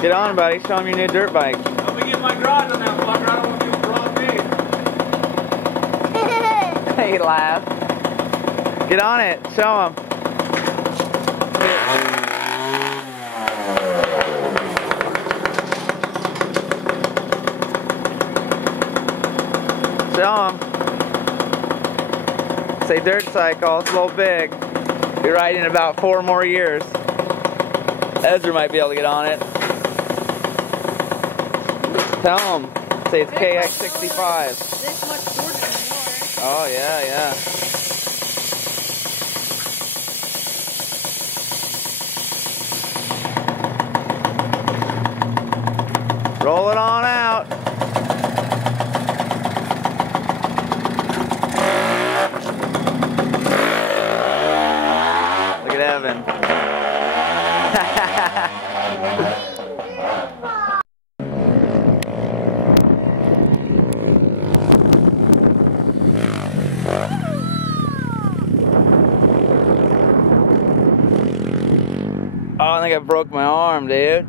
Get on, buddy. Show him your new dirt bike. Let me get my garage on that fucker. I don't want to do a broad base. He laughed. Get on it. Show him. Show him. Say dirt cycle. It's a little big. Be riding in about 4 more years. Ezra might be able to get on it. Tell him. Say it's Kx65. This much shorter than yours. Oh, yeah, yeah. Roll it on out. Look at Evan. Oh, I think I broke my arm, dude.